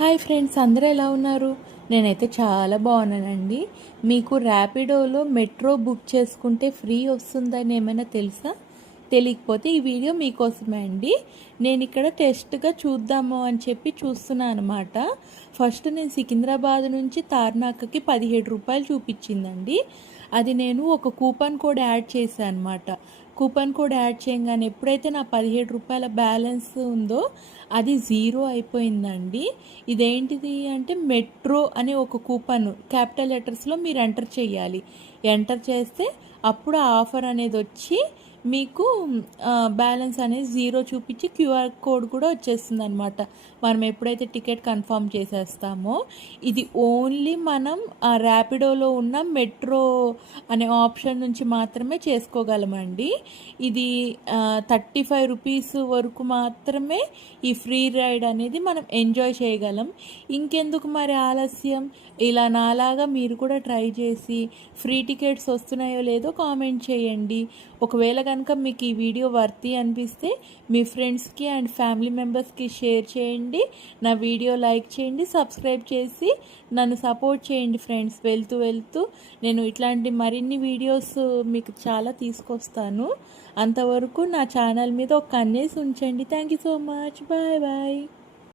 Hi friends, అందరూ ఎలా ఉన్నారు? నేనైతే చాలా బాగున్నానండి. మీకు ర్యాపిడోలో మెట్రో బుక్ చేసుకుంటే ఫ్రీ వస్తుందని ఏమైనా తెలుసా? తెలియకపోతే ఈ వీడియో మీకోసమే అండి. నేను ఇక్కడ టెస్ట్గా చూద్దాము అని చెప్పి చూస్తున్నాను అనమాట. ఫస్ట్ నేను సికింద్రాబాద్ నుంచి తార్నాకకి 17 రూపాయలు చూపించిందండి. అది నేను ఒక కూపన్ కోడ్ యాడ్ చేశాను అనమాట. కూపన్ కోడ్ యాడ్ చేయగానే ఎప్పుడైతే నా 17 రూపాయల బ్యాలెన్స్ ఉందో అది జీరో అయిపోయిందండి. ఇదేంటిది అంటే మెట్రో అనే ఒక కూపన్ క్యాపిటల్ లెటర్స్లో మీరు ఎంటర్ చేయాలి. ఎంటర్ చేస్తే అప్పుడు ఆ ఆఫర్ అనేది వచ్చి మీకు బ్యాలెన్స్ అనేది జీరో చూపించి క్యూఆర్ కోడ్ కూడా వచ్చేస్తుంది అనమాట. మనం ఎప్పుడైతే టికెట్ కన్ఫర్మ్ చేసేస్తామో ఇది ఓన్లీ మనం ఆ ర్యాపిడోలో ఉన్న మెట్రో అనే ఆప్షన్ నుంచి మాత్రమే చేసుకోగలమండి. ఇది 35 రూపీస్ వరకు మాత్రమే ఈ ఫ్రీ రైడ్ అనేది మనం ఎంజాయ్ చేయగలం. ఇంకెందుకు మరి ఆలస్యం? ఇలా నాలాగా మీరు కూడా ట్రై చేసి ఫ్రీ టికెట్స్ వస్తున్నాయో లేదో కామెంట్ చేయండి. ఒకవేళ కనుక మీకు ఈ వీడియో వర్తీ అనిపిస్తే మీ ఫ్రెండ్స్కి అండ్ ఫ్యామిలీ మెంబర్స్కి షేర్ చేయండి. నా వీడియో లైక్ చేయండి, సబ్స్క్రైబ్ చేసి నన్ను సపోర్ట్ చేయండి ఫ్రెండ్స్. వెళ్తూ నేను ఇట్లాంటి మరిన్ని వీడియోస్ మీకు చాలా తీసుకొస్తాను. అంతవరకు నా ఛానల్ మీద ఒక కన్నేసి ఉంచండి. Thank you so much. Bye bye.